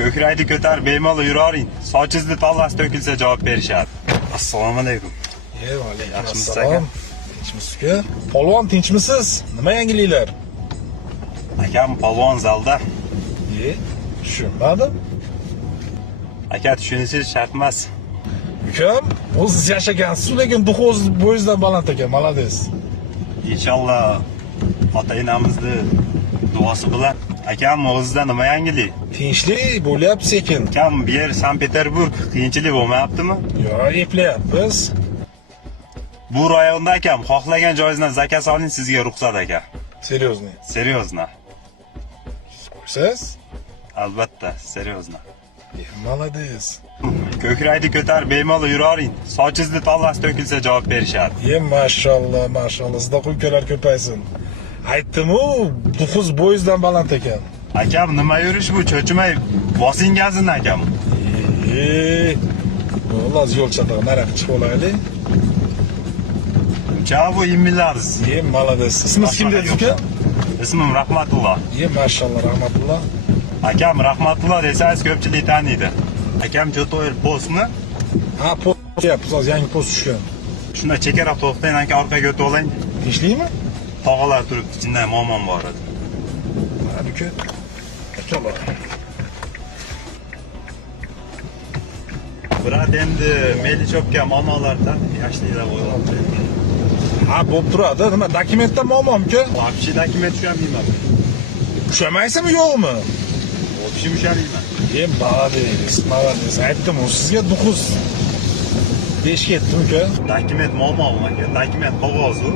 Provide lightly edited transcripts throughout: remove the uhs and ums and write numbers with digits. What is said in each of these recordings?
Ko'krayni ko'tarib bemalol yuravering. Sochingizni tallasi to'kilsa javob berishadi. Assalomu alaykum. Alaykum Yaxshimisiz assalom. Tinchmisiz-ku? Polvon tinchmisiz? Nima yangiliklar? Akam polvon zalda. Tushunmadim. Aka tushunishingiz shart emas. Ukam, o'zingiz yashagansiz, lekin duxoz bo'yizdan baland ekan, malades. Inshaalloh ota-onamizni duosi bilan akam o'zida nima yangilik? Tinchlik bo'lyapti sekin. Akam bu yer Sankt-Peterburg qiyinchilik bo'lmayaptimi? Yo'q, eplayapmiz. Bu rayonda akam xohlagan joyingizdan zakaz oling, sizga ruxsat aka. Серьезный. Seriozna. Siz? Albatta, seriozna. Malades. Ko'krayni ko'tarib bemalol yuravering. Sochingizni tallasi to'kilsa javob berishadi. Mashallah, mashallah. Sizda qo'ykalar ko'paysin. Aytdim-ku, duxoz bo'yizdan baland ekan. Akam nima yurish bu? Cho'chimay bosing gazini akam. Xullas yo'l chatoq nariga chiqib olaylik. Uncha bu imillarsiz. Malades. Ismingiz kim dedingiz uka? Ismim Rahmatulloh. Mashallah, rahmatulloh. Akam Rahmatulloh desangiz ko'pchilik taniydi. Akam Jotoyer postmi? Ha, post yapsiz, hozir yangi post tushgan. Shunda chekara to'xtang, aka orqaga o'tib oling. Tinchlikmi? Tog'alar turibdi, ichida muammom bor edi. Hadi uka. Qachonlar? Birat endi Melichopga momolardan yoshliklar bo'lyapti. Ha, bo'p turadi. Nima, dokumentda muammomi-ku? Вообще dokument tushamayman. Tushamaysizmi, yo'qmi? Вообще tushamayman. Malades, malades. Aytdim-ku, sizga duxoz besh ketdim uka. Dokument muammo aka, dokument qog'oz-u.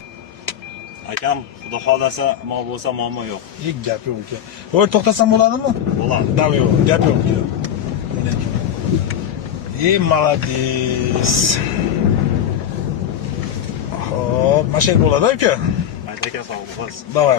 Akam xudo xolasa mol bo'lsa muammo yo'q. Gap yo'q uka. Voy, to'xtasam bo'ladimi? Bo'ladi. Gap yo'q, gap yo'q uka. Malades. Hop, mashina bo'ladi uka. Aka sog' bo'lasiz. Давай.